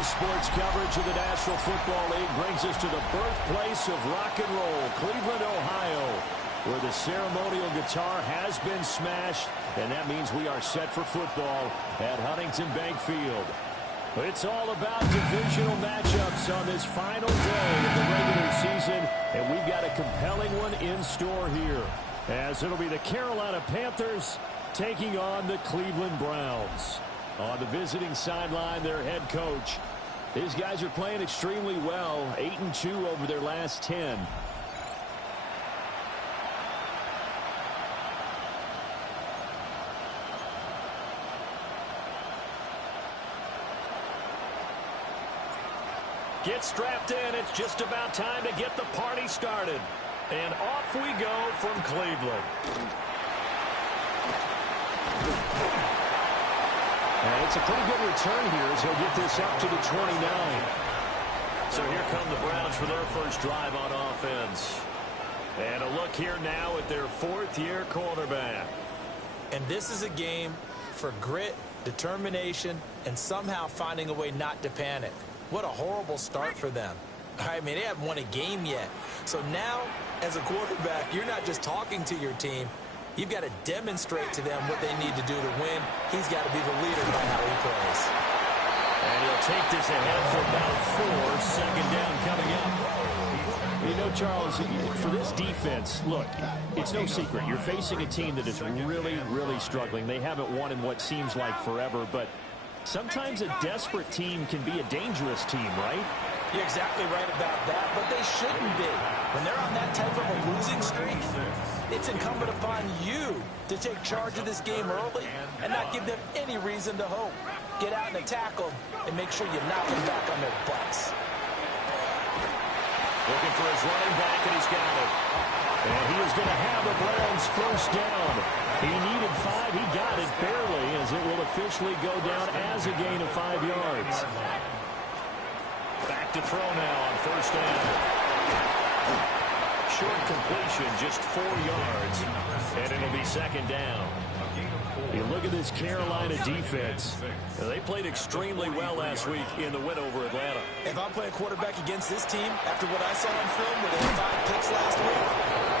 Today's sports coverage of the National Football League brings us to the birthplace of rock and roll, Cleveland, Ohio, where the ceremonial guitar has been smashed, and that means we are set for football at Huntington Bank Field. It's all about divisional matchups on this final day of the regular season, and we've got a compelling one in store here, as it'll be the Carolina Panthers taking on the Cleveland Browns. On the visiting sideline, their head coach. These guys are playing extremely well, 8-2 over their last 10. Get strapped in. It's just about time to get the party started. And off we go from Cleveland. And it's a pretty good return here as he'll get this up to the 29. So here come the Browns for their first drive on offense. And a look here now at their fourth-year quarterback. And this is a game for grit, determination, and somehow finding a way not to panic. What a horrible start for them. I mean, they haven't won a game yet. So now, as a quarterback, you're not just talking to your team. You've got to demonstrate to them what they need to do to win. He's got to be the leader by how he plays. And he'll take this ahead for about 4. Second down coming up. You know, Charles, for this defense, look, it's no secret. You're facing a team that is really, really struggling. They haven't won in what seems like forever, but sometimes a desperate team can be a dangerous team, right? You're exactly right about that, but they shouldn't be. When they're on that type of a losing streak, it's incumbent upon you to take charge of this game early and not give them any reason to hope. Get out and attack them and make sure you knock them back on their butts. Looking for his running back, and he's got it. And he is going to have the Browns first down. He needed 5. He got it barely, as it will officially go down as a gain of 5 yards. Back to throw now on first down. Short completion, just 4 yards. And it'll be second down. You look at this Carolina defense. They played extremely well last week in the win over Atlanta. If I'm playing quarterback against this team, after what I saw on film where they had 5 picks last week,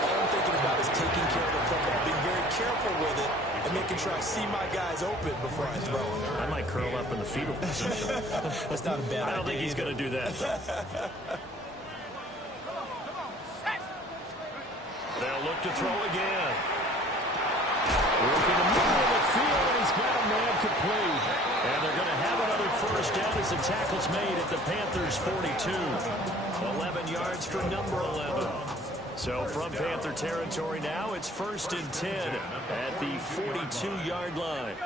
all I'm thinking about is taking care of the football, being very careful with it, and making sure I see my guys open before I throw it. I might curl up in the fetal position. That's not a bad idea. I don't think he's going to do that, though. They'll look to throw again. Working the middle of the field, and he's got a man complete. And they're going to have another first down as the tackle's made at the Panthers' 42. 11 yards for number 11. So from Panther territory now, it's 1st and 10 at the 42-yard line.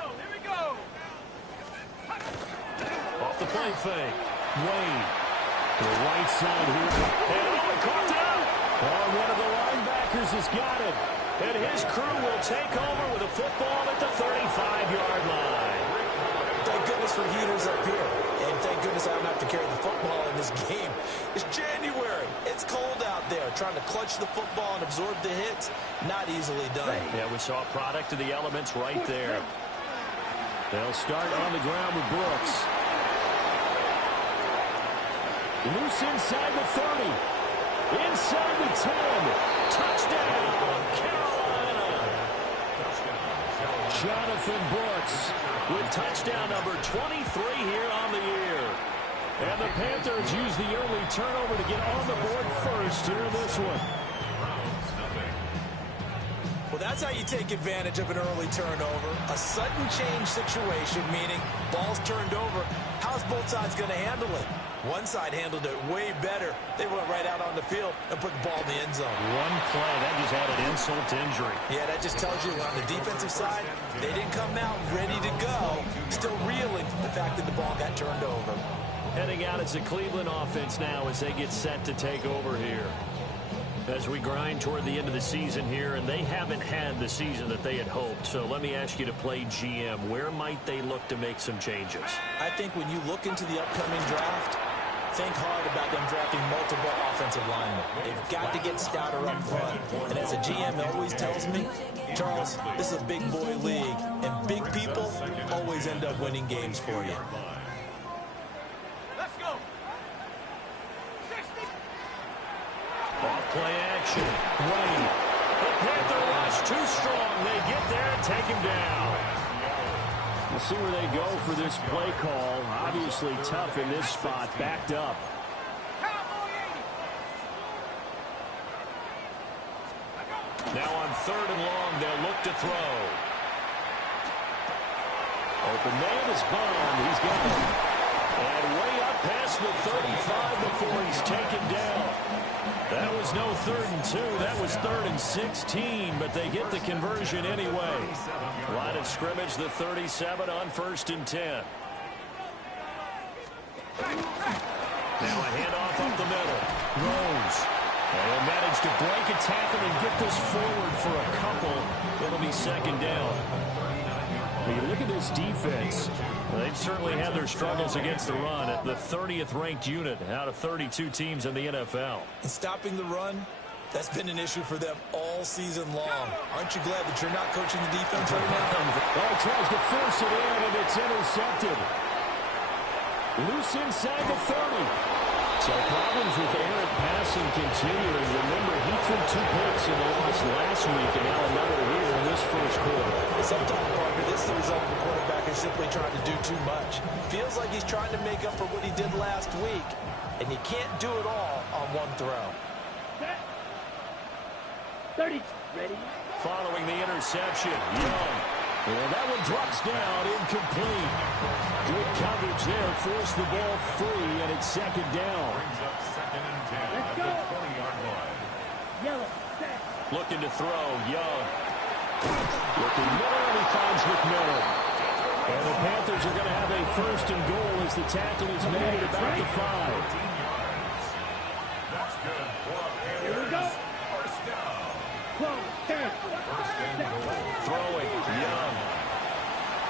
Off the play fake. Wade to the right side here. And he caught it. Oh, one of the linebackers has got it. And his crew will take over with a football at the 35-yard line. Thank goodness for heaters up here. And thank goodness I don't have to carry the football in this game. It's January. It's cold out there. Trying to clutch the football and absorb the hits, not easily done. Yeah, we saw a product of the elements right there. They'll start on the ground with Brooks. Loose inside the 30. Inside the 10. Touchdown, Carolina. Jonathan Brooks with touchdown number 23 here on the year. And the Panthers use the early turnover to get on the board first here in this one. Well, that's how you take advantage of an early turnover. A sudden change situation, meaning ball's turned over. How's both sides going to handle it? One side handled it way better. They went right out on the field and put the ball in the end zone. One play, that just added insult to injury. Yeah, that just tells you on the defensive side, they didn't come out ready to go. Still reeling from the fact that the ball got turned over. Heading out, it's the Cleveland offense now as they get set to take over here. As we grind toward the end of the season here, and they haven't had the season that they had hoped. So let me ask you to play GM. Where might they look to make some changes? I think when you look into the upcoming draft, think hard about them drafting multiple offensive linemen. They've got to get stouter up front. And as a GM always tells me, Charles, this is a big boy league, and big people always end up winning games for you. Play action. Wade. The Panther rush too strong. They get there and take him down. We'll see where they go for this play call. Obviously tough in this spot. Backed up. Now on 3rd and long, they'll look to throw. Open man is Bond. He's got it. And way up past the 35 before he's taken down. That was no 3rd and 2. That was 3rd and 16, but they get the conversion anyway. Line of scrimmage, the 37 on 1st and 10. Now a handoff up the middle. Rose. And he'll manage to break a tackle and get this forward for a couple. It'll be 2nd down. When you look at this defense, they've certainly had their struggles against the run at the 30th ranked unit out of 32 teams in the NFL. And stopping the run, that's been an issue for them all season long. Aren't you glad that you're not coaching the defense right now? Oh, tries to force it in, and it's intercepted. Loose inside the 30. So problems with errant passing continuing. Remember, he threw 2 picks in the loss last week, and now another here in this first quarter. Sometimes, Parker, this is the result of the quarterback is simply trying to do too much. Feels like he's trying to make up for what he did last week, and you can't do it all on one throw. 30. Ready? Following the interception, Young. And that one drops down, incomplete. Good coverage there, forced the ball free, and it's 2nd down. Brings up 2nd and 10 Let's at go. the 20-yard line. Yellow. Set. Looking to throw, Young. Looking middle, and he finds McMillan. And the Panthers are going to have a 1st and goal as the tackle is made at about the 5. 14 yards. That's good for a Here we go. first down. Close. 10. 1st and goal. Throwing, Young.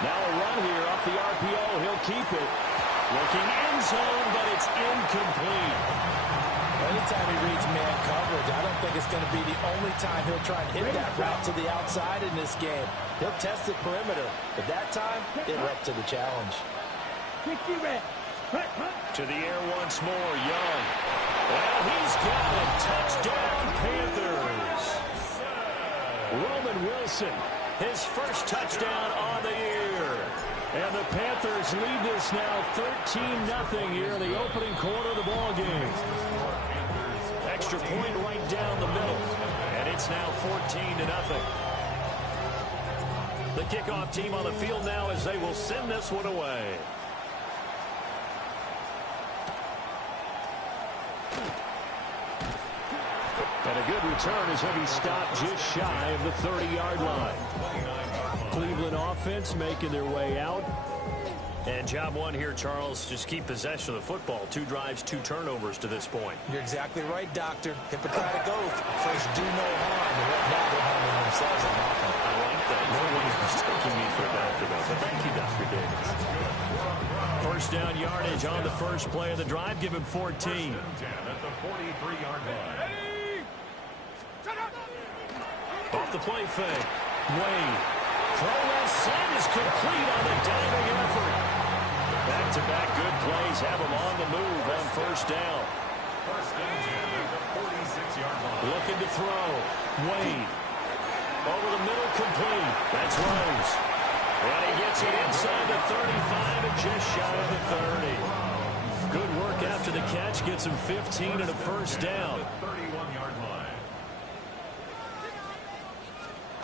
Now a run here off the RPO. He'll keep it. Looking end zone, but it's incomplete. Anytime he reads man coverage, I don't think it's going to be the only time he'll try and hit that route to the outside in this game. He'll test the perimeter, but that time, they were up to the challenge. 60 red. Cut. To the air once more, Young. Well, he's got it. Touchdown, Panthers. Roman Wilson, his first touchdown on the year. And the Panthers lead this now 13-0 here in the opening quarter of the ball game. Extra point right down the middle. And it's now 14-0. The kickoff team on the field now as they will send this one away. And a good return as he'll be stopped just shy of the 30-yard line. Cleveland offense making their way out. And job one here, Charles, just keep possession of the football. 2 drives, 2 turnovers to this point. You're exactly right, Doctor. Hippocratic oath. First, do no harm. And right now, they're harming themselves on offense. I like that. No one is mistaking me for a doctor, though. But thank you, Dr. Davis. First down yardage on the first play of the drive. Give him 14. 10 at the 43-yard line. Off the play fake. Wade. Throw left side is complete on the diving effort. Back-to-back good plays have him on the move on first down. First and 10 at the 46-yard line. Looking to throw. Wade. Over the middle, complete. That's Rose. And he gets it inside the 35 and just shy of the 30. Good work after the catch. Gets him 15 and a first down. 31-yard line.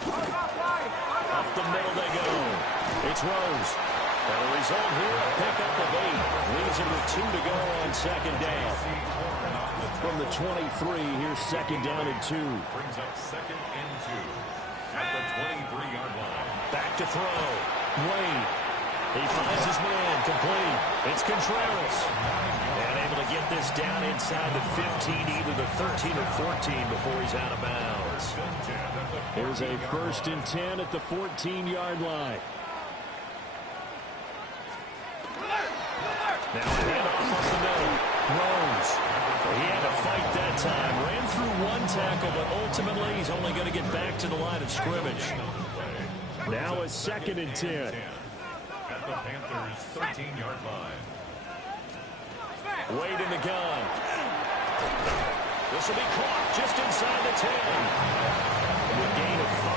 Up the middle they go. It's Rose. And the result here, a pickup of 8. Leaves him with 2 to go on second down. From the 23, here's second down and 2. Brings up 2nd and 2 at the 23-yard line. Back to throw. Wade. He finds his man. Complete. It's Contreras. And able to get this down inside the 15, either the 13 or 14 before he's out of bounds. Here's a 1st and 10 at the 14-yard line. Now a handoff up the middle. Rose. He had to fight that time. Ran through 1 tackle, but ultimately he's only going to get back to the line of scrimmage. Now a 2nd and 10. At the Panthers' 13-yard line. Wade in the gun. This will be caught just inside the 10. A gain of 5.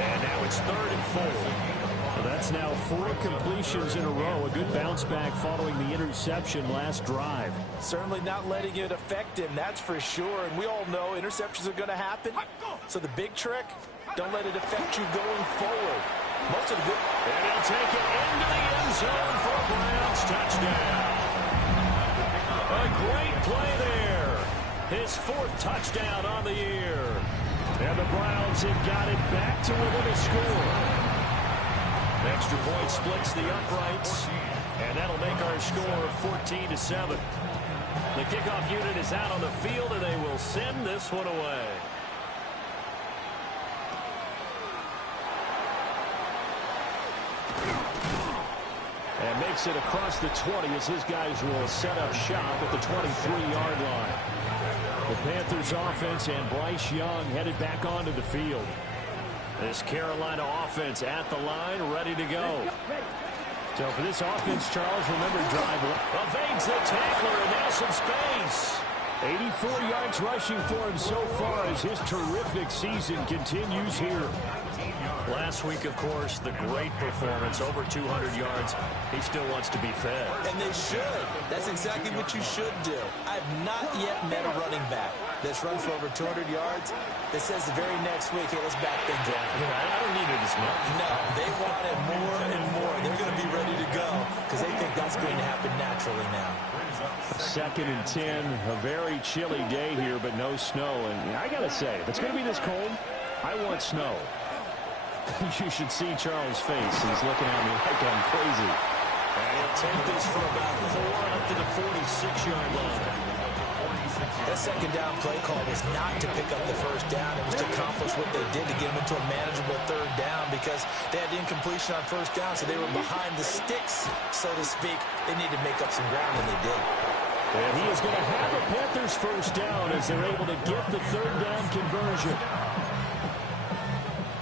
And now it's 3rd and 4. Well, that's now 4 completions in a row. A good bounce back following the interception last drive. Certainly not letting it affect him, that's for sure. And we all know interceptions are going to happen. So the big trick, don't let it affect you going forward. Most of the good... And he'll take it into the end zone for a Browns touchdown. A great play there. His 4th touchdown on the year. And the Browns have got it back to within a score. Extra point splits the uprights. And that'll make our score 14-7. The kickoff unit is out on the field, and they will send this one away. And makes it across the 20 as his guys will set up shop at the 23-yard line. The Panthers offense and Bryce Young headed back onto the field. This Carolina offense at the line, ready to go. So for this offense, Charles, remember drive evades the tackler and now some space. 84 yards rushing for him so far as his terrific season continues here. Last week, of course, the great performance, over 200 yards. He still wants to be fed. And they should. That's exactly what you should do. I've not yet met a running back that's run for over 200 yards that says the very next week, hey, let's back things up. I don't need it as much. No, they want it more and more. They're going to be ready to go because they think that's going to happen naturally now. 2nd and 10, a very chilly day here, but no snow. And I got to say, if it's going to be this cold, I want snow. You should see Charles' face. He's looking at me like I'm crazy. And he'll take this for about 4 up to the 46-yard line. That second down play call was not to pick up the first down. It was to accomplish what they did to get them into a manageable 3rd down because they had incompletion on 1st down, so they were behind the sticks, so to speak. They needed to make up some ground, and they did. And he is going to have a Panthers 1st down as they're able to get the 3rd down conversion.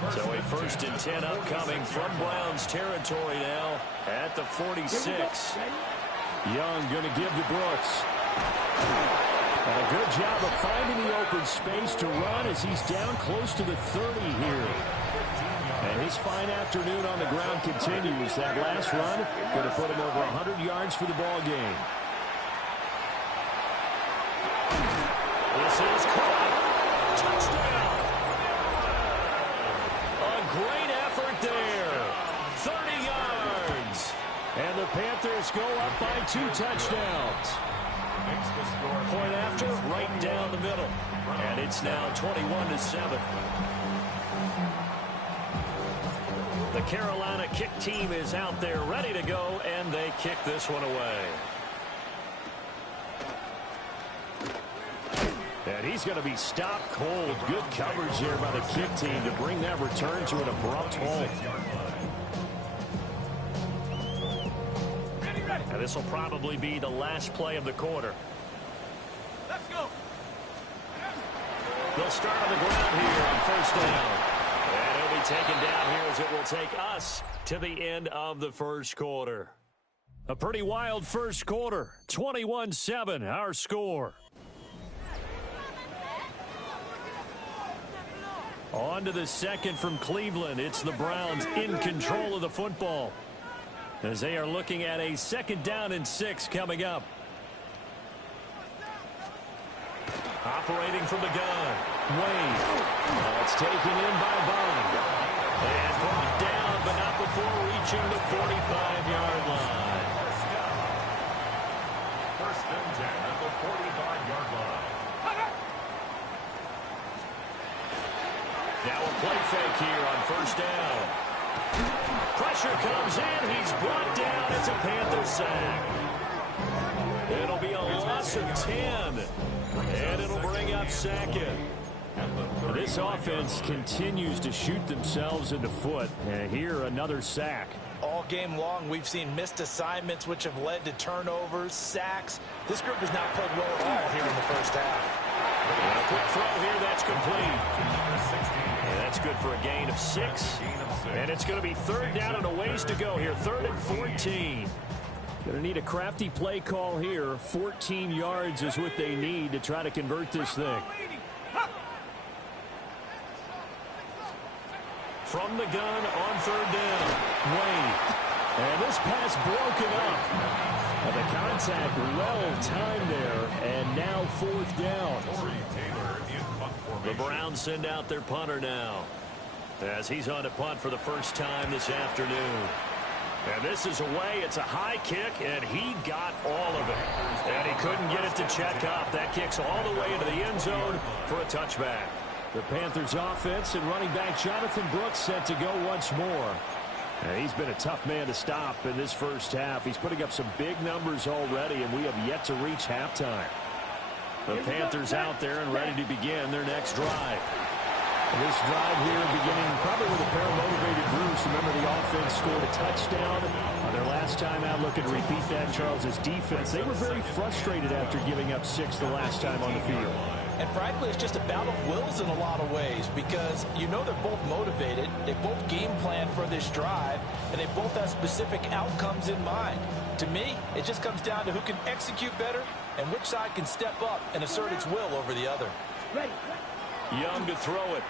So a 1st and 10 upcoming from Browns territory now at the 46. Young going to give to Brooks. And a good job of finding the open space to run as he's down close to the 30 here. And his fine afternoon on the ground continues. That last run going to put him over 100 yards for the ball game. This is caught. Touchdown. A great effort there. 30 yards. And the Panthers go up by 2 touchdowns. Point after, right down the middle. And it's now 21-7. The Carolina kick team is out there ready to go, and they kick this one away. And he's going to be stopped cold. Good coverage here by the kick team to bring that return to an abrupt halt. And this will probably be the last play of the quarter. Let's go. They'll start on the ground here on 1st down. And he'll be taken down here as it will take us to the end of the 1st quarter. A pretty wild 1st quarter. 21-7, our score. On to the 2nd from Cleveland. It's the Browns in control of the football as they are looking at a 2nd down and 6 coming up. Operating from the gun. Wayne. It's taken in by Bond. And brought down, but not before reaching the 45-yard line. 1st and 10 at the 45-yard line. Now a play fake here on 1st down. Pressure comes in. He's brought down. It's a Panther sack. It'll be a loss of 10. And it'll bring up 2nd. This offense continues to shoot themselves in the foot. And here, another sack. All game long, we've seen missed assignments, which have led to turnovers, sacks. This group has not played well at all here in the 1st half. And a quick throw here, that's complete. And that's good for a gain of 6. And it's going to be 3rd down and a ways to go here. 3rd and 14. Going to need a crafty play call here. 14 yards is what they need to try to convert this thing. From the gun on third down. Wade. And this pass broken up. And the contact well timed there. And now fourth down. The Browns send out their punter now, as he's on to punt for the first time this afternoon. And this is away. It's a high kick, and he got all of it. And he couldn't get it to check up. That kicks all the way into the end zone for a touchback. The Panthers offense and running back Jonathan Brooks set to go once more. And he's been a tough man to stop in this first half. He's putting up some big numbers already, and we have yet to reach halftime. The Panthers out there and ready to begin their next drive. This drive here beginning probably with a pair of motivated Bruce. Remember, the offense scored a touchdown on their last time out. Looking to repeat that. Charles's defense, they were very frustrated after giving up 6 the last time on the field. And frankly, it's just a battle of wills in a lot of ways, because you know they're both motivated, they both game plan for this drive, and they both have specific outcomes in mind. To me, it just comes down to who can execute better and which side can step up and assert its will over the other. Ready. Young to throw it.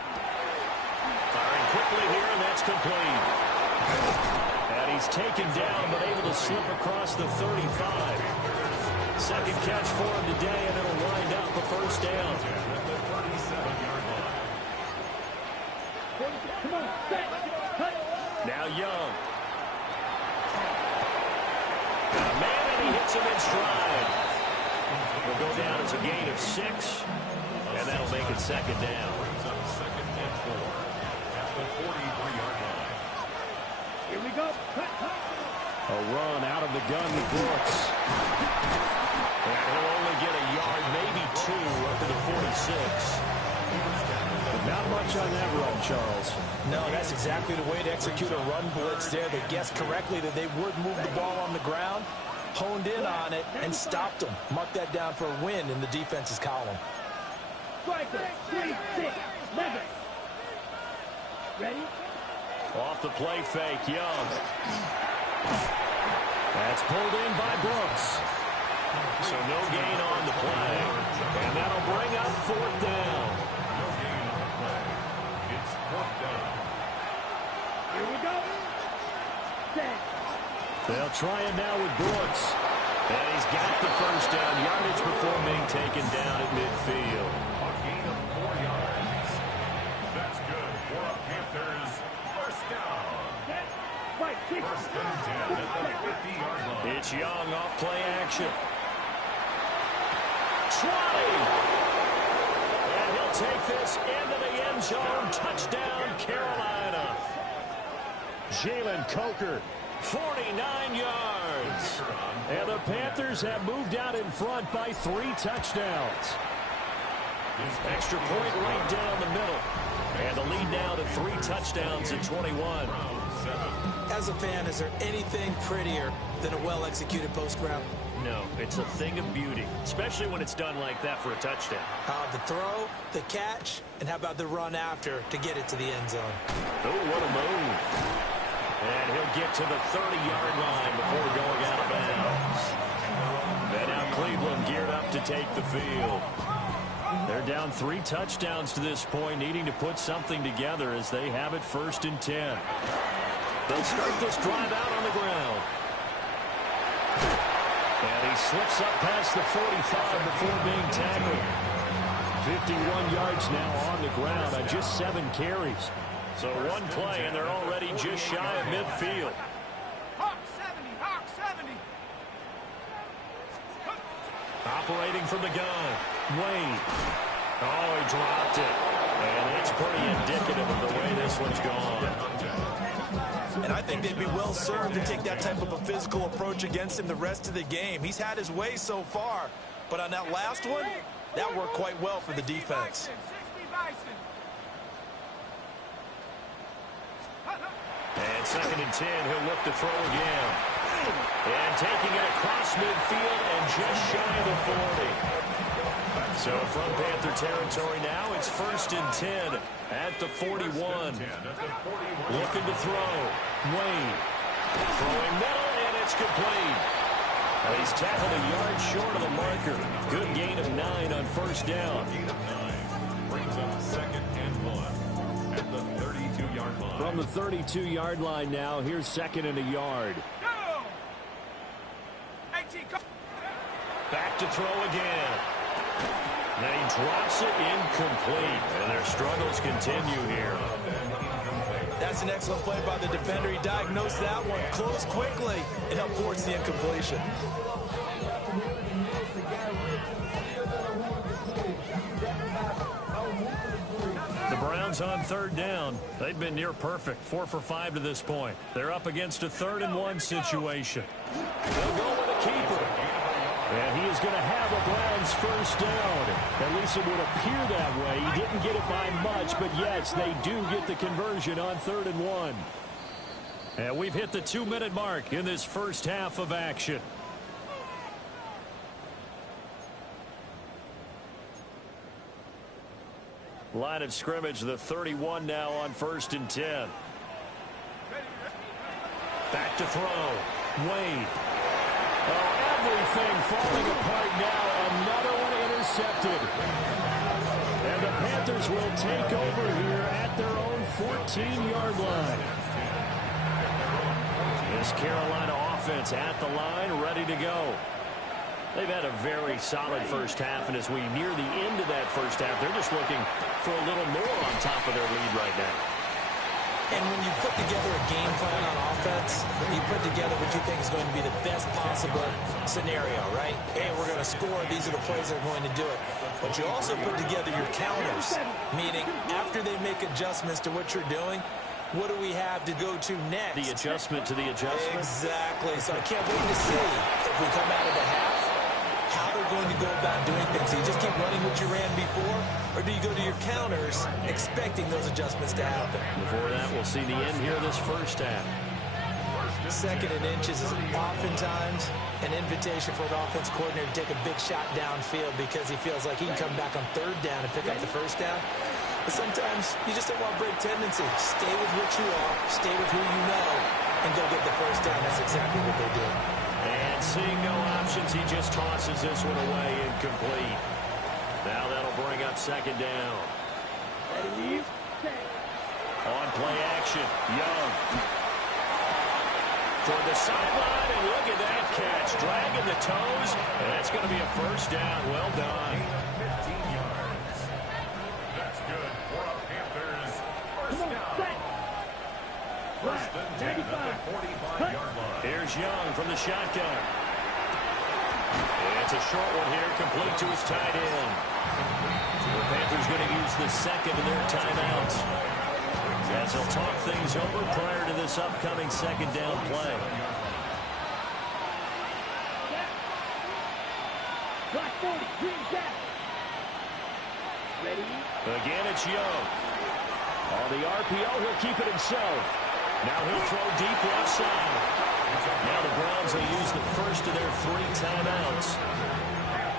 Firing quickly here, and that's complete. And he's taken down, but able to slip across the 35. Second catch for him today, and it'll wind up a first down. Now Young. Got a man, and he hits him in stride. Will go down as a gain of 6, and that'll make it second down. Here we go. A run out of the gun with Brooks. And he'll only get a yard, maybe 2, up to the 46. But not much on that run, Charles. No, that's exactly the way to execute a run blitz there. They guessed correctly that they would move the ball on the ground, honed in on it, and stopped them. Mark that down for a win in the defense's column. Striker, 3, 6, 11. Ready? Off the play fake, Young. That's pulled in by Brooks. So no gain on the play. And that'll bring up fourth down. No gain on the play. It's fourth down. Here we go. Set. They'll try it now with Brooks. And he's got the first down. Yardage before being taken down at midfield. A gain of 4 yards. That's good for a Panthers first down. Right, 6. First and 10 at the 50-yard line. It's Young off play action. 20. And he'll take this into the end zone. Touchdown, Carolina. Jalen Coker, 49 yards. And the Panthers have moved out in front by 3 touchdowns. Extra point right down the middle. And the lead now to 3 touchdowns at 21. As a fan, is there anything prettier than a well-executed post route? No, it's a thing of beauty, especially when it's done like that for a touchdown. The throw, the catch, and how about the run after to get it to the end zone? Oh, what a move. And he'll get to the 30-yard line before going out of bounds. And now Cleveland geared up to take the field. They're down 3 touchdowns to this point, needing to put something together as they have it first and 10. They'll start this drive out on the ground. And he slips up past the 45 before being tackled. 51 yards now on the ground on just 7 carries. So one play, and they're already just shy of midfield. Hawk 70, Hawk 70. Operating from the gun, Wade. Oh, he dropped it. And it's pretty indicative of the way this one's gone. And I think they'd be well served to take that type of a physical approach against him the rest of the game. He's had his way so far, but on that last one, that worked quite well for the defense. 60 Bison. And second and 10, he'll look to throw again. And taking it across midfield and just shy of the 40. So from Panther territory now, it's first and 10 at the 41. Looking to throw. Wade. Throwing middle, and it's complete. Well, he's tackled a yard short of the marker. Good gain of 9 on first down. Gain of 9 brings up 2nd and 1 at the 32-yard line. From the 32-yard line now, here's 2nd and a yard. Go! 18, go! Back to throw again. And he drops it incomplete. And their struggles continue here. That's an excellent play by the defender. He diagnosed that one, closed quickly, and helped force the incompletion. The Browns on 3rd down. They've been near perfect, 4 for 5 to this point. They're up against a 3rd and 1 situation. They'll go with a keeper. And he is going to have a Browns first down. At least it would appear that way. He didn't get it by much, but yes, they do get the conversion on 3rd and 1. And we've hit the 2-minute mark in this first half of action. Line of scrimmage, the 31 now on 1st and 10. Back to throw. Wade. Oh, everything falling apart now. Another one intercepted. And the Panthers will take over here at their own 14-yard line. This Carolina offense at the line, ready to go. They've had a very solid first half, and as we near the end of that first half, they're just looking for a little more on top of their lead right now. And when you put together a game plan on offense, you put together what you think is going to be the best possible scenario, right? Hey, we're going to score. These are the plays that are going to do it. But you also put together your counters, meaning after they make adjustments to what you're doing, what do we have to go to next? The adjustment to the adjustment? Exactly. So I can't wait to see if we come out of the half, how they're going to go about doing things. Do you just keep running what you ran before, or do you go to your counters expecting those adjustments to happen? Before that, we'll see the end here of this first half. 2nd and inches is oftentimes an invitation for an offense coordinator to take a big shot downfield because he feels like he can come back on 3rd down and pick up the first down. But sometimes you just don't want break tendency. Stay with what you are, stay with who you know, and go get the first down. That's exactly what they did. And seeing no options, he just tosses this one away incomplete. Now that'll bring up 2nd down. On play action, Young. Toward the sideline, and look at that catch. Dragging the toes, and that's going to be a first down. Well done. 15 yards. That's good for a Panthers first down. 1st and 10 at the 45-yard line. Here's Young from the shotgun. It's a short one here, complete to his tight end. The Panthers going to use the 2nd of their timeouts, as they'll talk things over prior to this upcoming 2nd down play. Again, it's Young. On the RPO, he'll keep it himself. Now he'll throw deep left side. Now the Browns will use the first of their 3 timeouts.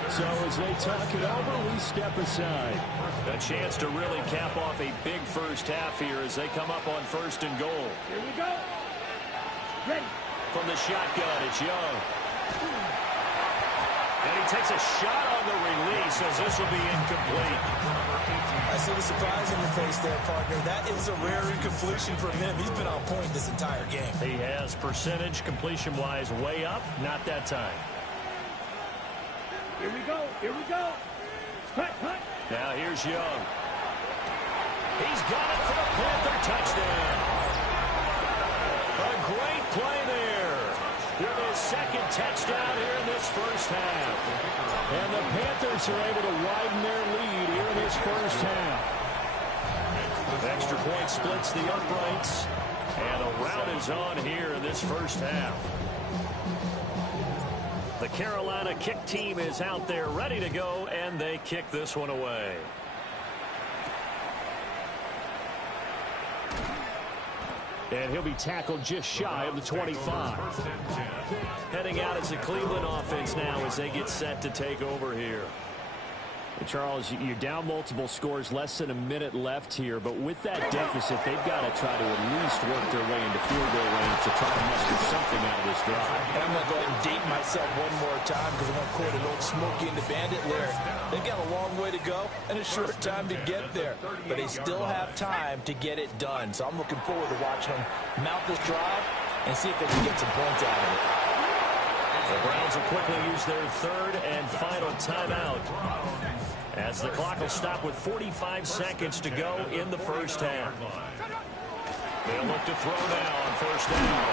So as they talk it over, we step aside. A chance to really cap off a big first half here as they come up on 1st and goal. Here we go. Ready. From the shotgun, it's Young. And he takes a shot on the release as this will be incomplete. I see the surprise in your face there, partner. That is a rare incompletion from him. He's been on point this entire game. He has percentage completion-wise way up, not that time. Here we go. Here we go. Hut, hut. Now here's Young. He's got it for a Panther touchdown. A great play there. With his 2nd touchdown here in this first half. And the Panthers are able to widen their lead here in this first half. Extra point splits the uprights. And a rout is on here in this first half. The Carolina kick team is out there ready to go, and they kick this one away. And he'll be tackled just shy of the 25. Heading out as the Cleveland offense now as they get set to take over here. Charles, you're down multiple scores, less than a minute left here, but with that deficit, they've got to try to at least work their way into field goal range to try to muster something out of this drive. And I'm going to go ahead and date myself one more time because I'm going to quote an old Smokey and the Bandit lyric. They've got a long way to go and a short time to get there, but they still have time to get it done. So I'm looking forward to watching them mount this drive and see if they can get some points out of it. The Browns will quickly use their third and final timeout as the clock will stop with 45 seconds to go in the first half. They'll look to throw now on first down.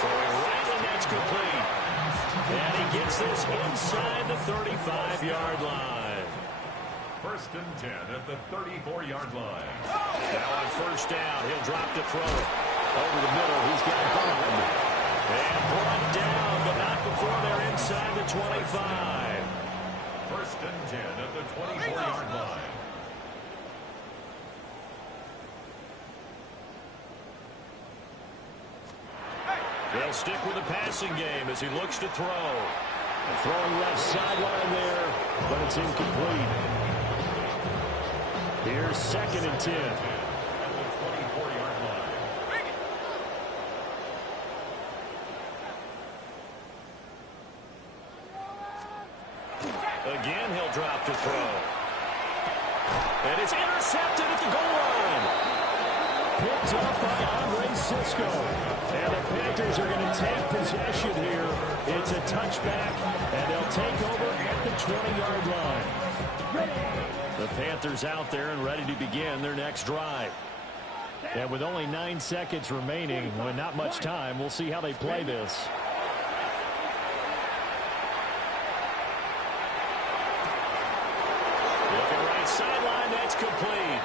Throwing right, and that's complete. And he gets this inside the 35-yard line. First and 10 at the 34-yard line. Now on first down, he'll drop to throw it. Over the middle, he's got Bond. And brought down, but not before they're inside the 25. First and 10 at the 24-yard line. They'll stick with the passing game as he looks to throw. A throwing left sideline there, but it's incomplete. Here's second and 10. At the 24-yard line. Again, he'll drop to throw. And it's intercepted at the goal line. Picked up by Andre Cisco. And the Panthers are going to take possession here. It's a touchback, and they'll take over at the 20-yard line. The Panthers out there and ready to begin their next drive. And with only 9 seconds remaining, well, not much time, we'll see how they play this. Looking right sideline, that's complete.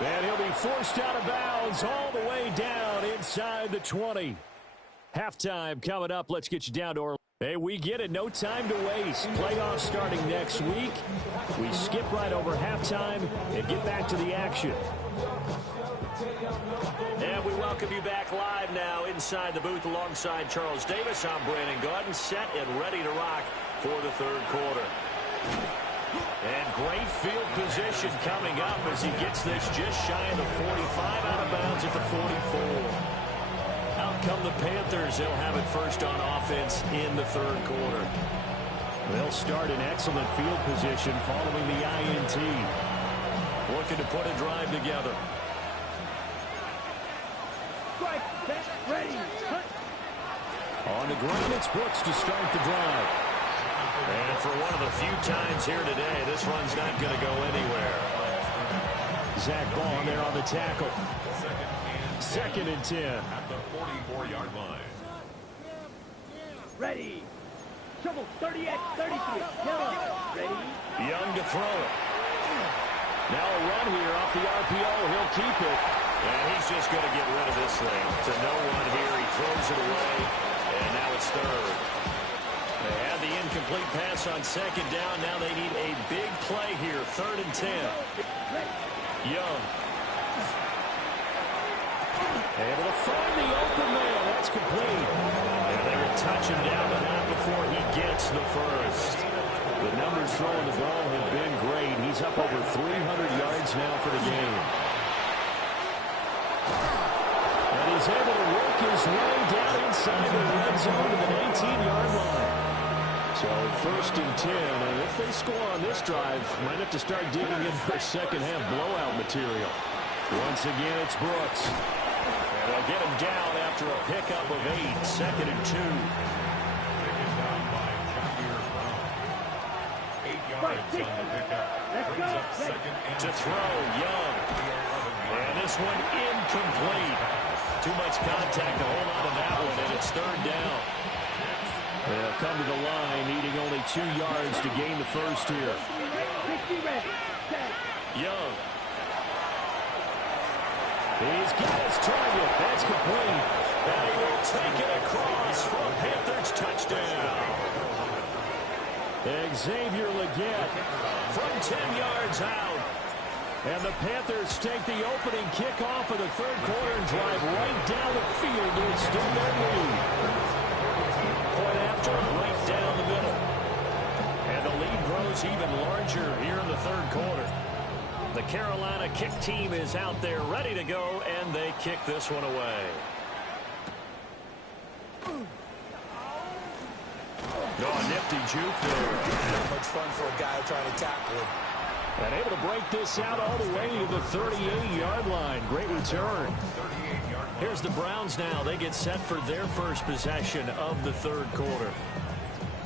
And he'll be forced out of bounds all the way down inside the 20. Halftime coming up. Let's get you down to Orlando. Hey, we get it. No time to waste. Playoffs starting next week. We skip right over halftime and get back to the action. And we welcome you back live now inside the booth alongside Charles Davis. I'm Brandon Gaudin, set and ready to rock for the third quarter. And great field position coming up as he gets this just shy of the 45, out of bounds at the 44. Out come the Panthers. They'll have it first on offense in the third quarter. They'll start in excellent field position following the INT. Looking to put a drive together. Ready. On the ground, it's Brooks to start the drive. And for one of the few times here today, this run's not going to go anywhere. Zach Ball there on the tackle. Second and 10. At the 44-yard line. Ready. Trouble 38, 33. Ready. Young to throw it. Now a run here off the RPO. He'll keep it. And he's just going to get rid of this thing. To no one here. He throws it away. And now it's third. They had the incomplete pass on second down. Now they need a big play here. Third and 10. Young. Able to find the open man. That's complete. And they will touch him down, but not before he gets the first. The numbers throwing the ball have been great. He's up over 300 yards now for the game. And he's able to work his way down inside the red zone to the 19-yard line. So first and 10, and if they score on this drive, might have to start digging in for second-half blowout material. Once again, it's Brooks. And they'll get him down after a pickup of 8, second and 2. Taken down by Javier Brown. 8 yards on the pickup. Brings up second and To throw, Young. And this one incomplete. Too much contact to hold on to that one, and it's third down. They'll come to the line, needing only 2 yards to gain the first here. Young. He's got his target. That's complete. And he will take it across for a Panthers touchdown. Xavier Legette from 10 yards out. And the Panthers take the opening kickoff of the third quarter and drive right down the field to extend their lead. Point after, right down the middle. And the lead grows grows even larger here in the third quarter. The Carolina kick team is out there ready to go, and they kick this one away. Oh, nifty juke there. Not much fun for a guy trying to tackle him. And able to break this out all the way to the 38-yard line. Great return. Here's the Browns now. They get set for their first possession of the third quarter.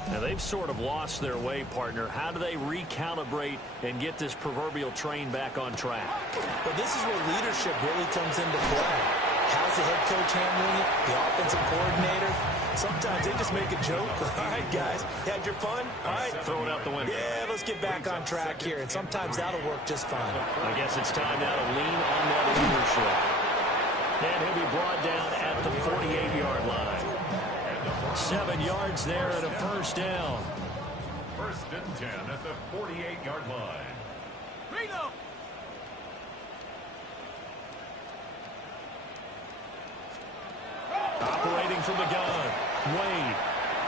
Now, they've sort of lost their way, partner. How do they recalibrate and get this proverbial train back on track? But this is where leadership really comes into play. How's the head coach handling it? The offensive coordinator? Sometimes they just make a joke. All right, guys, you had your fun? All right. Throw it out the window. Yeah, let's get back on track here. And sometimes that'll work just fine. I guess it's time now to lean on that leadership. And he'll be brought down at the 48-yard line. 7 yards there and a first down. First and 10 at the 48-yard line. Reno! Operating from the gun, Wade.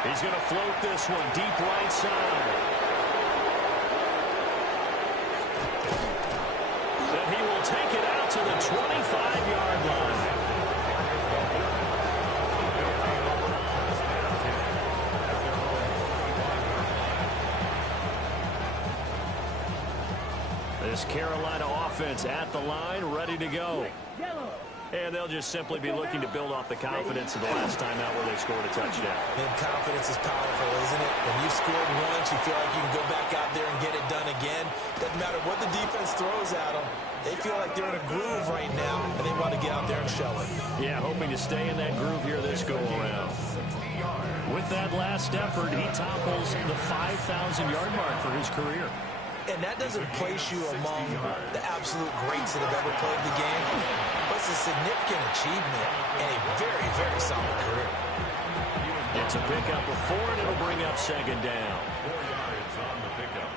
He's going to float this one deep right side. And he will take it out to the 25-yard line. This Carolina offense at the line, ready to go. And they'll just simply be looking to build off the confidence of the last time out where they scored a touchdown. And confidence is powerful, isn't it? When you've scored once, you feel like you can go back out there and get it done again. Doesn't matter what the defense throws at them. They feel like they're in a groove right now, and they want to get out there and show it. Yeah, hoping to stay in that groove here this go-around. With that last effort, he topples the 5,000-yard mark for his career. And that doesn't place you among the absolute greats that have ever played the game. But it's a significant achievement and a very, very solid career. It's a pickup of 4, and it'll bring up second down. 4 yards on the pickup.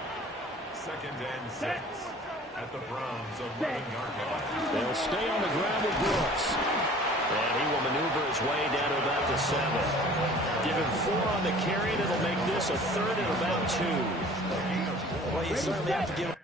Second and 6 at the Browns' 11-yard line. They'll stay on the ground with Brooks. And he will maneuver his way down to about the 7. Give him 4 on the carry, and it'll make this a third and about 2. Well, you certainly have to give him.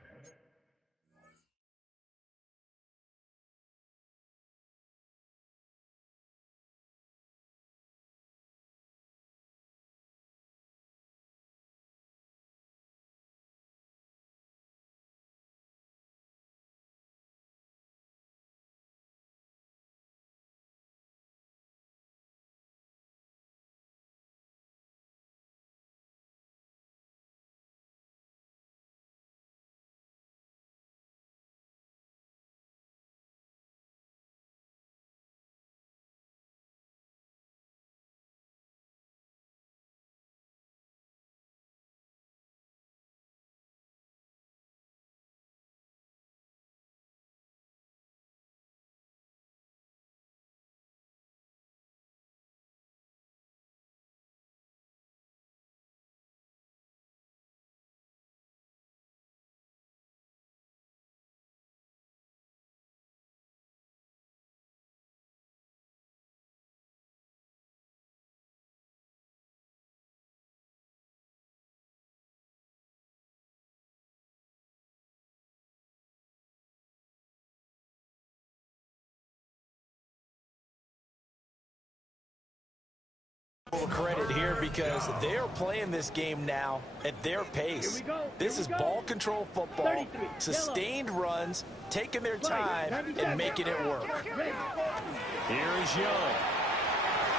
Credit here because they're playing this game now at their pace. This is ball control football, sustained runs, taking their time and making it work. Here is Young.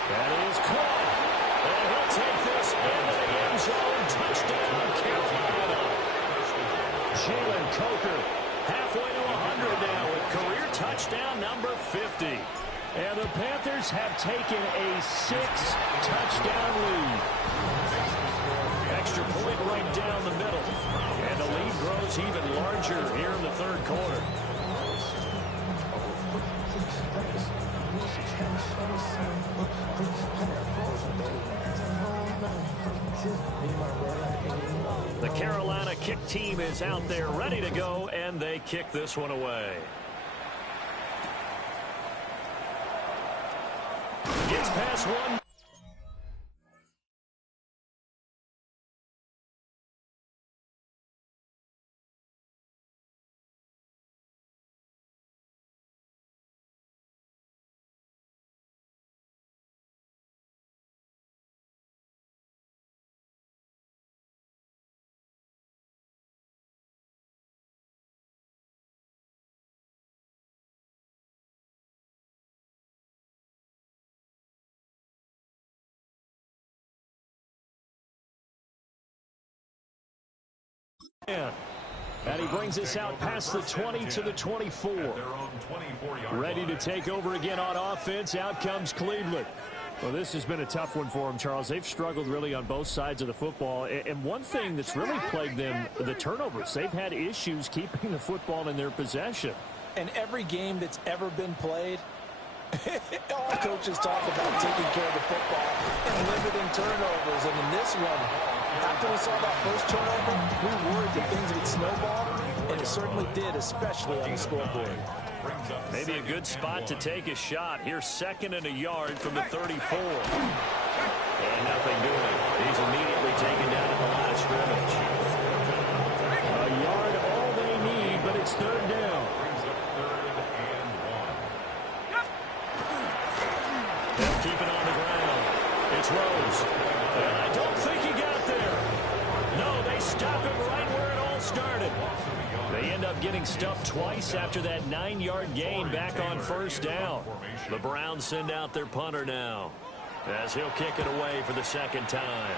That is caught. And he'll take this into the end zone. Touchdown, Carolina. Jalen Coker halfway to 100 now with career touchdown number 50. And the Panthers have taken a 6-touchdown lead. Extra point right down the middle. And the lead grows even larger here in the third quarter. The Carolina kick team is out there ready to go, and they kick this one away. Gets past one. And he brings us out past the 20 to the 24. Ready to take over again on offense. Out comes Cleveland. Well, this has been a tough one for them, Charles. They've struggled really on both sides of the football. And one thing that's really plagued them, the turnovers. They've had issues keeping the football in their possession. And every game that's ever been played, all coaches talk about taking care of the football and limiting turnovers. And in this one, after we saw that first turnover, we worried that things would snowball, and it certainly did, especially on the scoreboard. Maybe a good spot to take a shot. Here's 2nd and a yard from the 34. And nothing doing. He's immediately taken down at the line of scrimmage. A yard all they need, but it's 3rd down. They'll keep it on the ground. It's Rose. And I don't think he got there. No, they stop him right where it all started. They end up getting stuffed twice after that 9-yard gain back on 1st down. The Browns send out their punter now, as he'll kick it away for the 2nd time.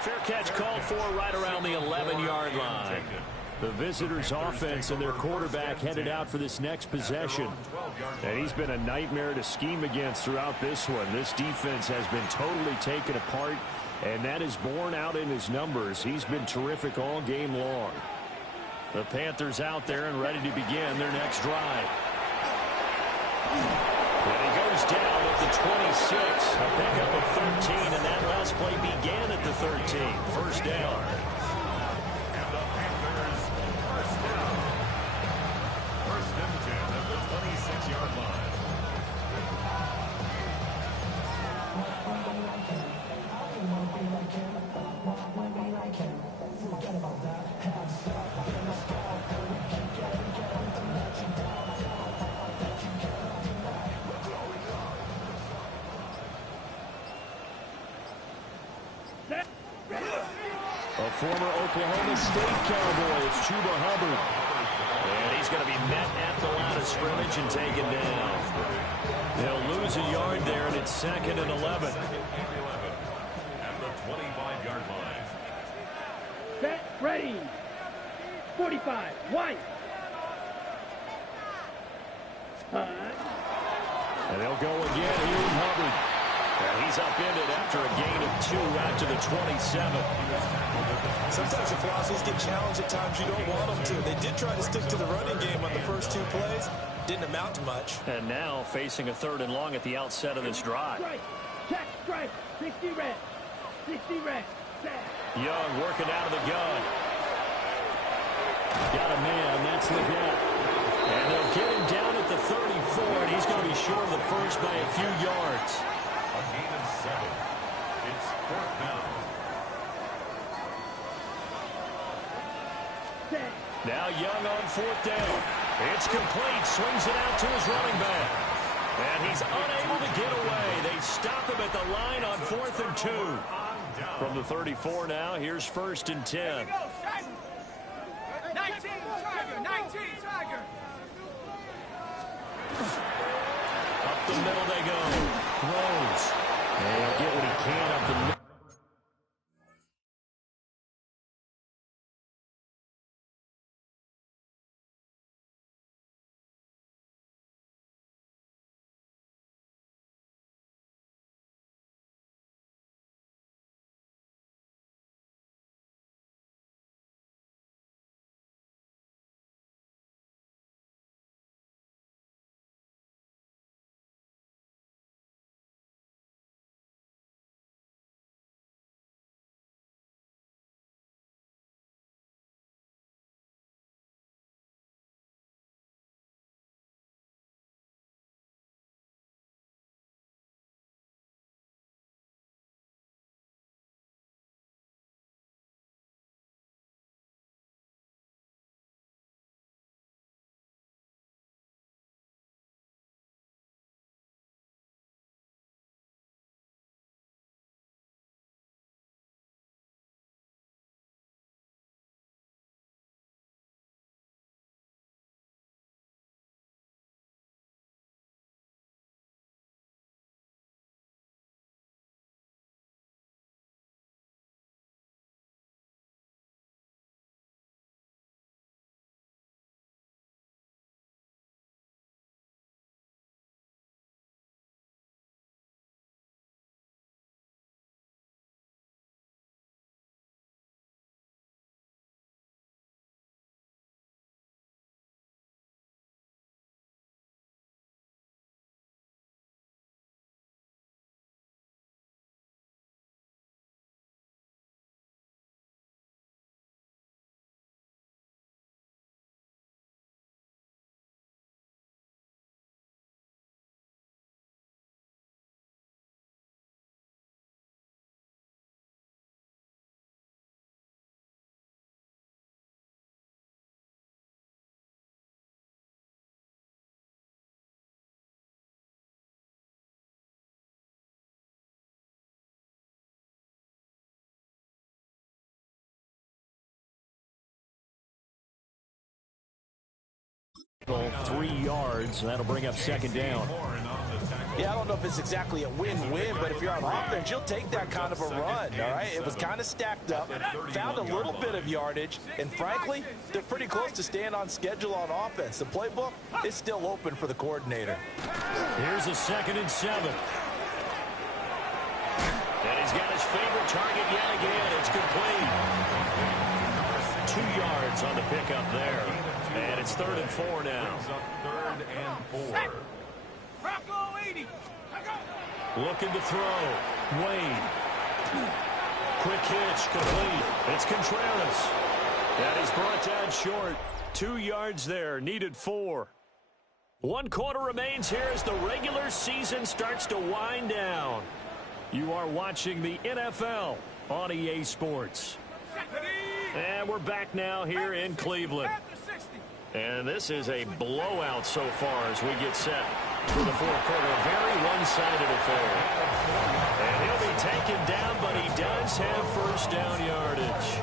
Fair catch called for right around the 11-yard line. The visitors' offense and their quarterback headed out for this next possession. And he's been a nightmare to scheme against throughout this one. This defense has been totally taken apart, and that is borne out in his numbers. He's been terrific all game long. The Panthers out there and ready to begin their next drive. And he goes down at the 26. A pickup of 13, and that last play began at the 13. 1st down. And the Panthers, 1st down. 1st and 10 at the 26-yard line. A former Oklahoma State Cowboy, it's Chuba Hubbard. And he's going to be met at the line of scrimmage and taken down. They'll lose a yard there, and it's 2nd and 11. At the 25-yard line. Set, ready. 45, White. And they'll go again here with Hubbard. And he's upended after a gain of 2 out to the 27. Sometimes your philosophies get challenged at times you don't want them to. They did try to stick to the running game on the first 2 plays. Didn't amount to much. And now facing a 3rd and long at the outset of this drive. Strike, check, strike, 60 red. 60 red, set. Young working out of the gun. Got a man, that's Leggett. And they'll get him down at the 34, and he's going to be short of the first by a few yards. A gain of 7. It's 4th down. Set. Now Young on 4th down. It's complete. Swings it out to his running back. And he's unable to get away. They stop him at the line on 4th and 2. From the 34 now, here's 1st and 10. 19 Tiger, 19 Tiger. Up the middle they go. Rose. And he'll get what he can up the middle. 3 yards, and that'll bring up second down. Yeah, I don't know if it's exactly a win-win, but if you're on offense, you'll take that kind of a run, all right? It was kind of stacked up, found a little bit of yardage, and frankly, they're pretty close to staying on schedule on offense. The playbook is still open for the coordinator. Here's a 2nd and 7. And he's got his favorite target yet again. It's complete. 2 yards on the pickup there. And it's 3rd and 4 now. 3rd and 4. Rocco 80. Looking to throw. Wade. Quick hitch, complete. It's Contreras. That is brought down short. 2 yards there, needed 4. 1 quarter remains here as the regular season starts to wind down. You are watching the NFL on EA Sports. And we're back now here in Cleveland. And this is a blowout so far as we get set for the 4th quarter. A very one-sided affair. And he'll be taken down, but he does have first down yardage.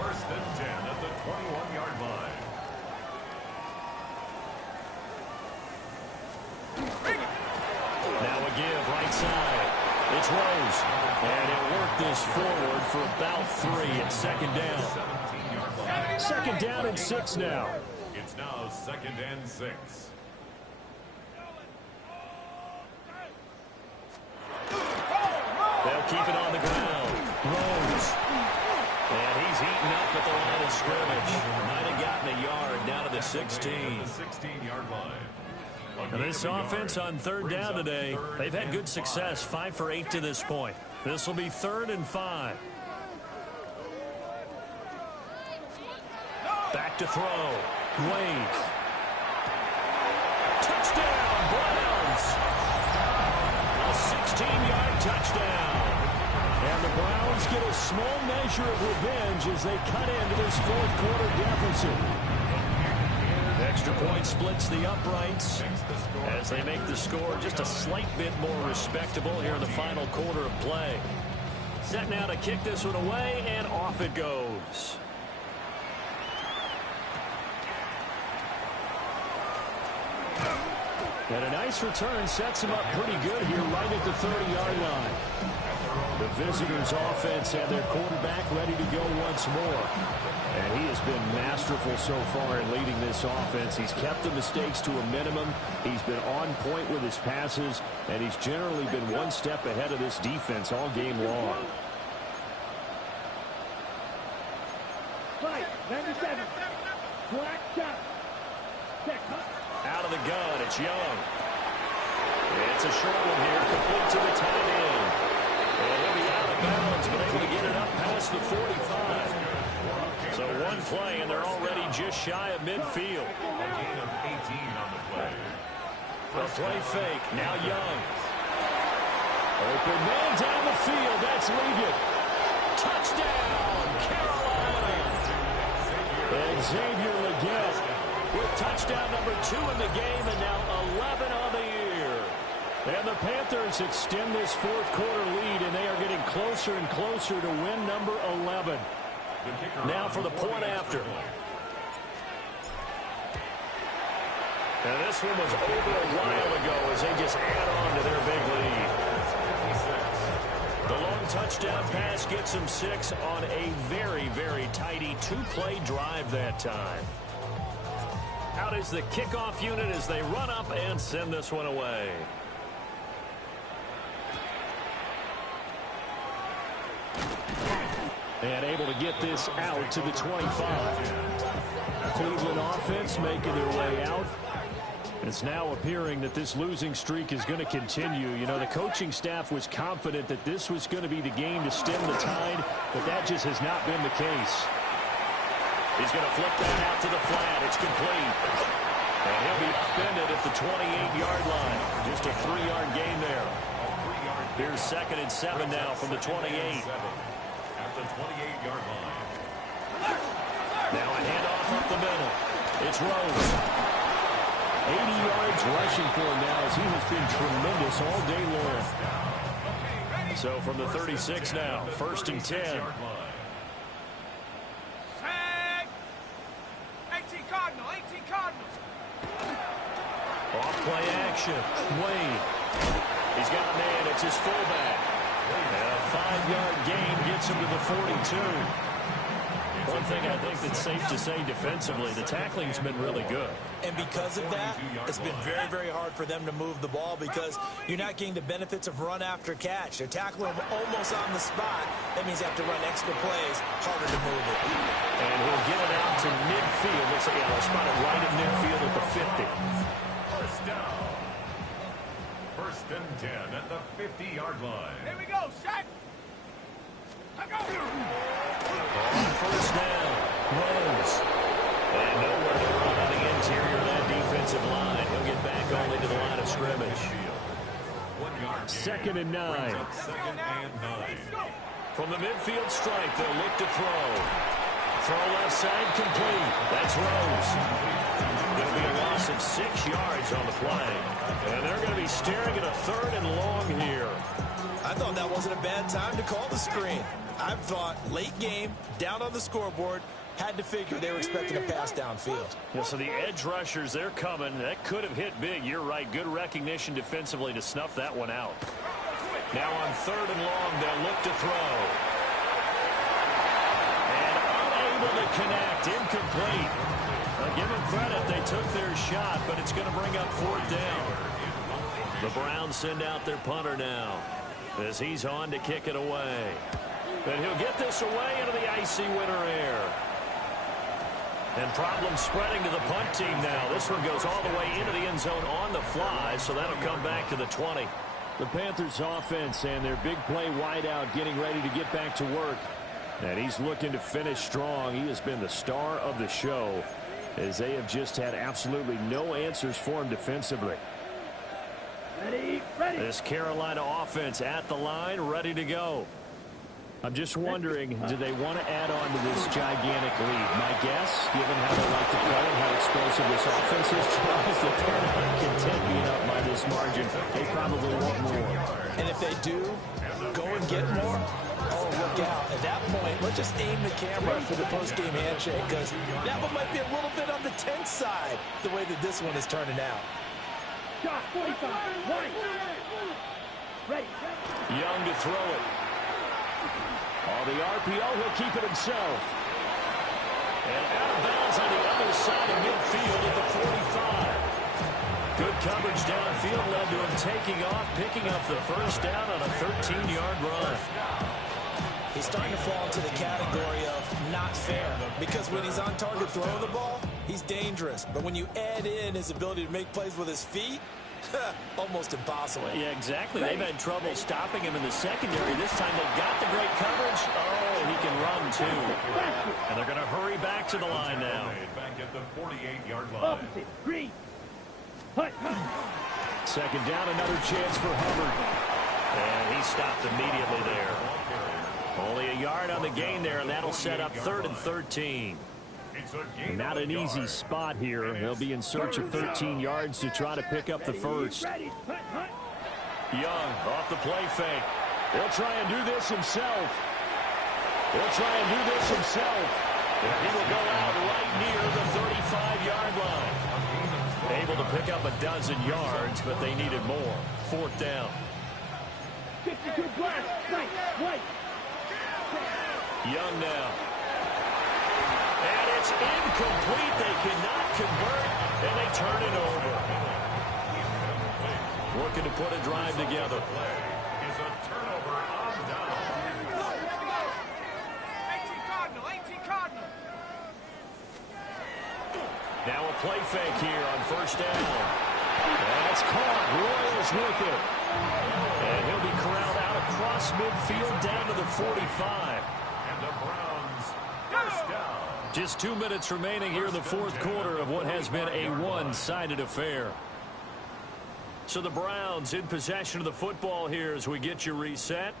1st and 10 at the 21-yard line. Now a give right side. It's Rose. And he'll work this forward for about 3. It's 2nd down. 2nd down and 6 now. It's now 2nd and 6. They'll keep it on the ground. Rose. And he's eaten up at the line of scrimmage. Might have gotten a yard down to the 16. The 16-yard line. Now this offense on 3rd down today, they've had good success, 5 for 8 to this point. This will be 3rd and 5. Back to throw. Wade. Touchdown, Browns. A 16-yard touchdown. And the Browns get a small measure of revenge as they cut into this 4th quarter deficit. Extra point splits the uprights as they make the score just a slight bit more respectable here in the final quarter of play. Set now to kick this one away, and off it goes. And a nice return sets him up pretty good here right at the 30-yard line. The visitors' offense and their quarterback ready to go once more. And he has been masterful so far in leading this offense. He's kept the mistakes to a minimum. He's been on point with his passes, and he's generally been one step ahead of this defense all game long. Right, 97. Black shot. Out of the gun, it's Young. It's a short one here, complete to the tight end. And he'll be out of bounds, but able to get it up past the 45. So one play, and they're already just shy of midfield. A gain of 18 on the play. A play fake, now Young. Open man down the field, that's Ligon. Touchdown, Carolina. And Xavier Legette with touchdown number 2 in the game, and now 11 on the year. And the Panthers extend this 4th quarter lead, and they are getting closer and closer to win number 11. Now for the point after. And this one was over a while ago as they just add on to their big lead. The long touchdown pass gets them 6 on a very, very tidy 2-play drive that time. Out is the kickoff unit as they run up and send this one away. And able to get this out to the 25. Cleveland offense making their way out. It's now appearing that this losing streak is going to continue. You know, the coaching staff was confident that this was going to be the game to stem the tide, but that just has not been the case. He's going to flip that out to the flat. It's complete. And he'll be upended at the 28-yard line. Just a 3-yard gain there. Here's 2nd and 7 now from the 28. At the 28-yard line. Now a handoff up the middle. It's Rose. 80 yards rushing for him now as he has been tremendous all day long. So from the 36 now, 1st and 10. Tag. 18 Cardinal, 18. motion. Wade. He's got a man. It's his fullback. And a 5-yard gain gets him to the 42. One thing I think that's safe to say defensively, the tackling's been really good. And because of that, it's been very, very hard for them to move the ball because you're not getting the benefits of run after catch. They're tackling him almost on the spot. That means you have to run extra plays, harder to move it. And he'll get it out to midfield. Looks like they'll spot it right at midfield at the 50. First down. First and 10 at the 50-yard line. Here we go, Shaq. I go. On first down, Rose. And nowhere to run on the interior of that defensive line. He'll get back only to the line of scrimmage. 1 yard. Second and 9. Second and 9. From the midfield stripe, they'll look to throw. Throw left side complete. That's Rose. Going to be a loss of 6 yards on the play. And they're going to be staring at a 3rd and long here. I thought that wasn't a bad time to call the screen. I thought late game, down on the scoreboard, had to figure they were expecting a pass downfield. Yeah, so the edge rushers, they're coming. That could have hit big. You're right. Good recognition defensively to snuff that one out. Now on 3rd and long, they'll look to throw. And unable to connect. Incomplete. Now give them credit. They took their shot, but it's going to bring up 4th down. The Browns send out their punter now as he's on to kick it away. But he'll get this away into the icy winter air. And problems spreading to the punt team now. This one goes all the way into the end zone on the fly, so that'll come back to the 20. The Panthers offense and their big play wideout getting ready to get back to work. And he's looking to finish strong. He has been the star of the show as they have just had absolutely no answers for him defensively. Ready, ready. This Carolina offense at the line, ready to go. I'm just wondering, do they want to add on to this gigantic lead? My guess, given how they like to play and how explosive this offense is, Charles, that they're not content being up by this margin. They probably want more. And if they do, go and get more. Oh, look out. At that point, let's just aim the camera for the post-game handshake because that one might be a little bit on the tense side, the way that this one is turning out. Shot 45. Right. Ready. Young to throw it. Oh, the RPO, he'll keep it himself. And out of bounds on the other side of midfield at the 45. Good coverage downfield led to him taking off, picking up the first down on a 13-yard run. He's starting to fall into the category of not fair because when he's on target throwing the ball, he's dangerous. But when you add in his ability to make plays with his feet, almost impossible. Yeah, exactly. They've had trouble stopping him in the secondary. This time they've got the great coverage. Oh, he can run, too. And they're going to hurry back to the line now. Back at the 48-yard line. Opposite. Green. Hut. Second down, another chance for Hubbard. And he stopped immediately there. Only a yard on the gain there, and that'll set up 3rd and 13. Not an easy spot here. They'll be in search of 13 yards to try to pick up the first. Young off the play fake. He'll try and do this himself. And he will go out right near the 35-yard line. Able to pick up a dozen yards, but they needed more. 4th down. 52 glass. Right. Young now. And it's incomplete. They cannot convert, and they turn it over. Looking to put a drive together. Is a turnover on down. 18 Cardinal. Now a play fake here on first down. That's caught. Royals with it. And he'll be corralled out across midfield down to the 45. And the Browns first down. Just 2 minutes remaining here in the 4th quarter of what has been a one-sided affair. So the Browns in possession of the football here as we get you reset.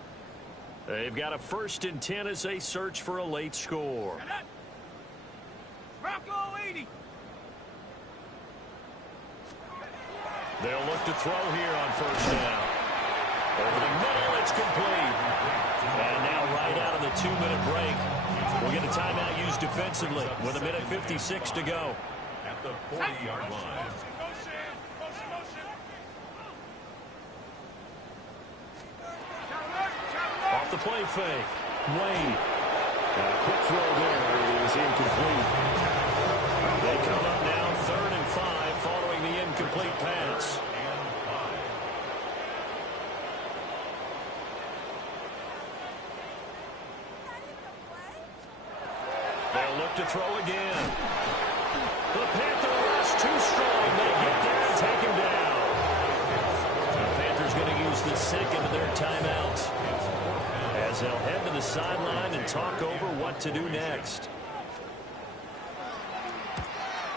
They've got a 1st and 10 as they search for a late score. Rocco 80. They'll look to throw here on first down. Over the middle, it's complete. And now right out of the 2-minute break, we'll get a timeout used defensively with 1:56 to go. At the 40-yard line. the play fake. Wade. A quick throw there is incomplete. They come up now 3rd and 5 following the incomplete pass. They'll look to throw again. The Panther rush too strong. They get there and take him down. The Panthers going to use the second of their timeouts as they'll head to the sideline and talk over what to do next.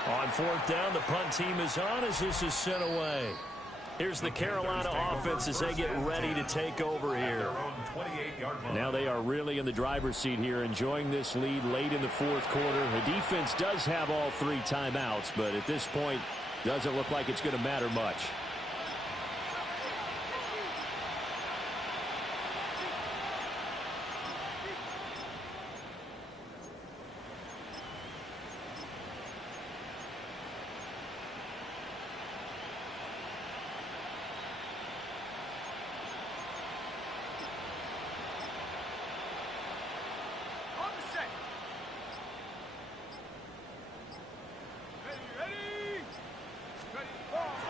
On 4th down, the punt team is on as this is sent away. Here's the Carolina offense as they get ready to take over here. Now they are really in the driver's seat here, enjoying this lead late in the 4th quarter. The defense does have all 3 timeouts, but at this point, doesn't look like it's going to matter much.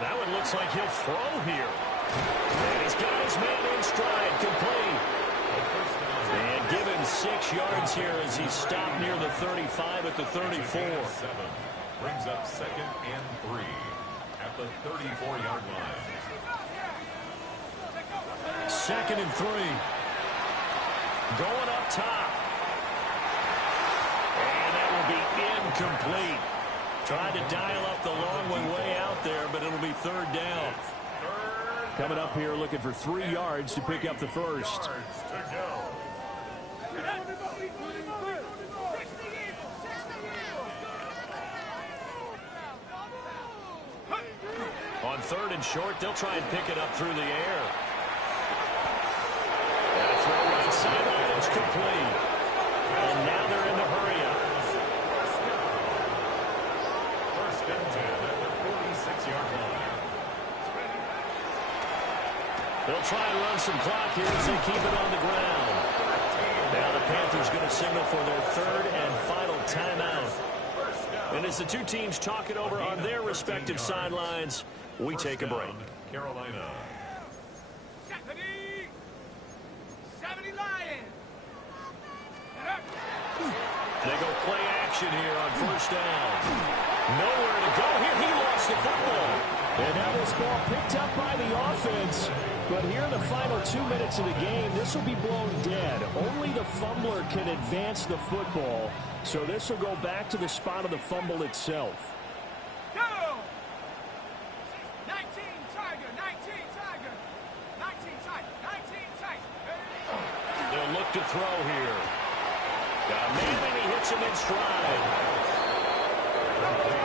That one looks like he'll throw here. And he's got his man in stride, complete. And given 6 yards here as he stopped near the 35 at the 34. Brings up 2nd and 3 at the 34-yard line. 2nd and 3. Going up top. And that will be incomplete. Tried to dial up the long one way out there, but it'll be 3rd down. Coming up here looking for 3 yards to pick up the first. On 3rd and short, they'll try and pick it up through the air. And a throw right sideline is complete. And now they're in the hurry up. At the 46-yard line. They'll try and run some clock here as they keep it on the ground. Now the Panthers going to signal for their 3rd and final timeout. And as the 2 teams talk it over on their respective sidelines, we take a break. Carolina. 70 Lions. They go play action here on 1st down. Nowhere to go here. He lost the football. And now this ball picked up by the offense. But here in the final 2 minutes of the game, this will be blown dead. Only the fumbler can advance the football. So this will go back to the spot of the fumble itself. Go! 19 Tiger, 19 Tiger, 19 Tiger, 19 Tiger. They'll look to throw here. Got a man and he hits him in stride.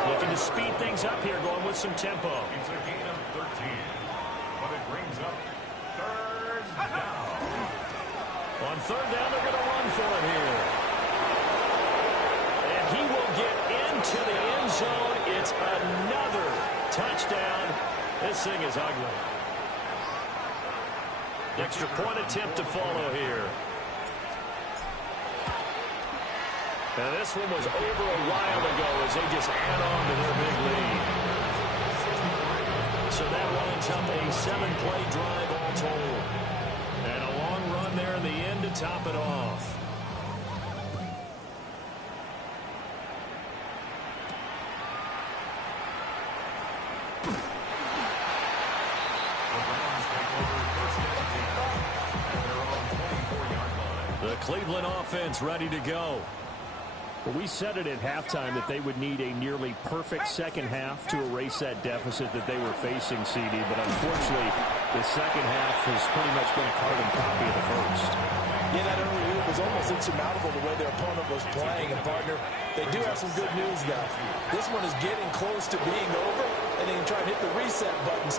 Looking to speed things up here, going with some tempo. It's a gain of 13, but it brings up 3rd down. On 3rd down, they're going to run for it here. And he will get into the end zone. It's another touchdown. This thing is ugly. Extra point attempt to follow here. And this one was over a while ago as they just add on to their big lead. So that winds up a 7-play drive all told. And a long run there in the end to top it off. The Cleveland offense ready to go. Well, we said it at halftime that they would need a nearly perfect second half to erase that deficit that they were facing, CD. But unfortunately, the second half has pretty much been a carbon copy of the first. Yeah, that early lead was almost insurmountable the way their opponent was playing. And, partner, they do have some good news, though. This one is getting close to being over, and they can try and hit the reset button.